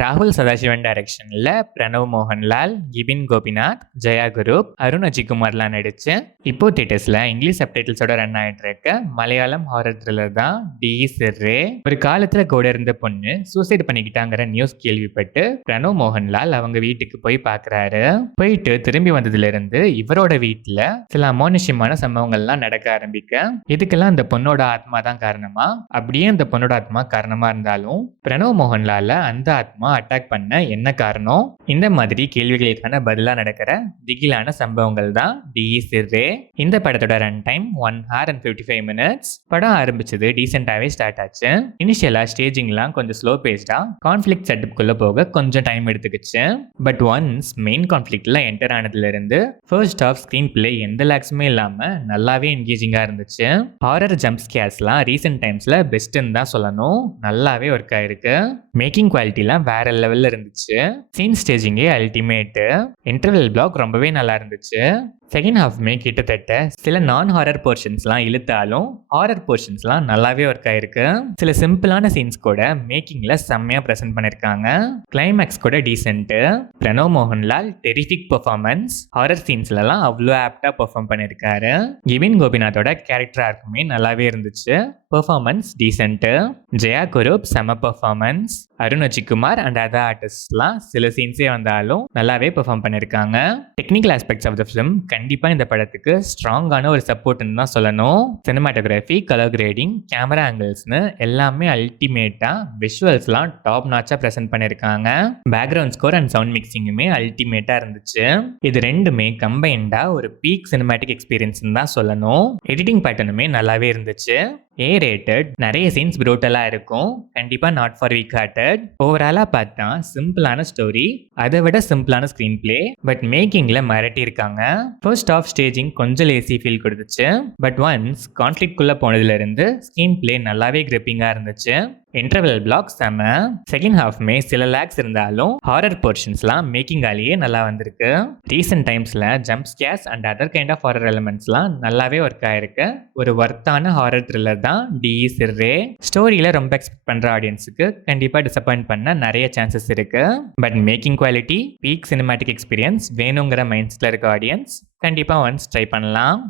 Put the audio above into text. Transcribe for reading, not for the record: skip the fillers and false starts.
ராகுல் சதாசிவன் டைரக்ஷன்ல பிரணவ் மோகன்லால், கிபின் கோபிநாத், ஜெயா குரூப், அருண் அஜிகுமார்லாம் நடிச்சு இப்போ தியேட்டர்ஸ்ல இங்கிலீஷ் சப்டைட்டில்ஸோட ரன் ஆயிட்டு இருக்க மலையாளம் ஹாரர் த்ரில்லர் தான் டி சிர்ரே. ஒரு காலத்துல கூட இருந்த பொண்ணு சூசைட் பண்ணிக்கிட்டாங்கிற நியூஸ் கேள்விப்பட்டு பிரணவ் மோகன்லால் அவங்க வீட்டுக்கு போய் பாக்குறாரு. போயிட்டு திரும்பி வந்ததுல இருந்து இவரோட வீட்டுல சில அமானுஷ்யமான சம்பவங்கள்லாம் நடக்க ஆரம்பிக்க, இதுக்கெல்லாம் அந்த பொண்ணோட ஆத்மா தான் காரணமா? அப்படியே அந்த பொண்ணோட ஆத்மா காரணமா இருந்தாலும் பிரணவ் மோகன்லால அந்த ஆத்மா அட்டாக் பண்ண என்ன காரணம்? இந்த மாதிரி கேள்விகளுக்கான பதிலா நடக்கிற திகிலான சம்பவங்கள் தான் டி சிர்ரே. இந்த படத்தோட run time 1 hour and 55 minutes. படம் ஆரம்பிச்சது டீசென்டாவே ஸ்டார்ட் ஆச்சு. இனிஷியலா ஸ்டேஜிங்லாம் கொஞ்சம் ஸ்லோ பேஸ்டா கான்ஃபிளிக்ட் செட்டப்குள்ள போக கொஞ்சம் டைம் எடுத்துக்கிச்சு. பட் ஒன்ஸ் மெயின் கான்ஃபிளிக்ட்ல என்டர் ஆனதுல இருந்து ஃபர்ஸ்ட் ஆஃப் ஸ்கிரீன் பிளே எந்த லாக்ஸுமே இல்லாம நல்லாவே என்கேஜிங்கா இருந்துச்சு. ஹாரர் ஜம்ப் ஸ்கேர்ஸ்லாம் ரீசெண்ட் டைம்ஸ்ல பெஸ்ட்னு தான் சொல்லணும். நல்லாவே ஒர்க் ஆயிருக்கு. மேக்கிங் குவாலிட்டிலாம் வேற லெவல்ல இருந்துச்சு. சீன் ஸ்டேஜிங்கே அல்டிமேட். இன்டர்வல் பிளாக் ரொம்பவே நல்லா இருந்துச்சு. செகண்ட் ஹாஃப்மே கிட்டத்தட்ட சில நான் ஹாரர் போர்ஷன்ஸ்லாம் இழுத்தாலும் ஹாரர் போர்ஷன்ஸ்லாம் நல்லாவே ஒர்க் ஆயிருக்கு. சில சிம்பிளான சீன்ஸ் கூட மேக்கிங்ல செம்மையா ப்ரெசென்ட் பண்ணிருக்காங்க. கிளைமேக்ஸ் கூட decent. Pranav Mohanlal terrific performance. Horror சீன்ஸ்லாம் அவ்வளோ ஆப்டா பெர்ஃபார்ம் பண்ணிருக்காரு. கிபின் கோபிநாத்தோட கேரக்டர் ஆர்க்குமே நல்லாவே இருந்துச்சு. Performance decent. ஜெயா குரூப் செம performance. Arun Ajikumar and other ஆர்டிஸ்ட்லாம் சில சீன்ஸே வந்தாலும் நல்லாவே பெர்ஃபார்ம் பண்ணிருக்காங்க. Technical aspects of the film கண்டிப்பா இந்த படத்துக்கு ஸ்ட்ராங்கான ஒரு சப்போர்ட்னு தான் சொல்லணும். சினிமாட்டோகிராஃபி, கலர் கிரேடிங், கேமரா ஆங்கிள்ஸ்னு எல்லாமே அல்டிமேட்டா, விஷுவல்ஸ்லாம் டாப் நாச்சா ப்ரெசென்ட் பண்ணிருக்காங்க. பேக்ரவுண்ட் ஸ்கோர் அண்ட் சவுண்ட் மிக்சிங்குமே அல்டிமேட்டா இருந்துச்சு. இது ரெண்டுமே கம்பைண்டா ஒரு பீக் சினிமாட்டிக் எக்ஸ்பீரியன்ஸ் தான் சொல்லணும். எடிட்டிங் பேட்டர்னுமே நல்லாவே இருந்துச்சு. ஏ ரேட்டட். நிறைய சீன்ஸ் ப்ரூட்டலா இருக்கும். கண்டிப்பா நாட் ஃபார் வீக் ஹார்ட்டட். ஓவராலா பார்த்தா சிம்பிளான ஸ்டோரி, அதை விட சிம்பிளான ஸ்கிரீன் பிளே, பட் மேக்கிங்ல மிரட்டி இருக்காங்க. ஃபர்ஸ்ட் ஆஃப் ஸ்டேஜிங் கொஞ்சம் லேசி ஃபீல் கொடுத்துச்சு. பட் ஒன்ஸ் கான்ஃபிளிக்ட் குள்ள போனதுல இருந்து ஸ்கிரீன் பிளே நல்லாவே கிரிப்பிங்கா இருந்துச்சு. இன்டர்வல் பிளாக் செம. செகண்ட் ஹாஃப்மே சில லேக்ஸ் இருந்தாலும் ஹாரர் போர்ஷன்ஸ்லாம் மேக்கிங்காலேயே நல்லா வந்திருக்கு. ரீசெண்ட் டைம்ஸ்ல jump scares and other kind of horror எலிமெண்ட்ஸ்லாம் நல்லாவே ஒர்க் ஆயிருக்கு. ஒரு ஒர்த்தான ஹாரர் த்ரில்லர் தான் டி சிர்ரே. ஸ்டோரியில ரொம்ப எக்ஸ்பெக்ட் பண்ற ஆடியன்ஸுக்கு கண்டிப்பா டிசப்பாயிண்ட் பண்ண நிறைய சான்சஸ் இருக்கு. But making quality, peak cinematic experience வேணுங்கிற மைண்ட் செட்ல இருக்க ஆடியன்ஸ் கண்டிப்பா ஒன்ஸ் ட்ரை பண்ணலாம்.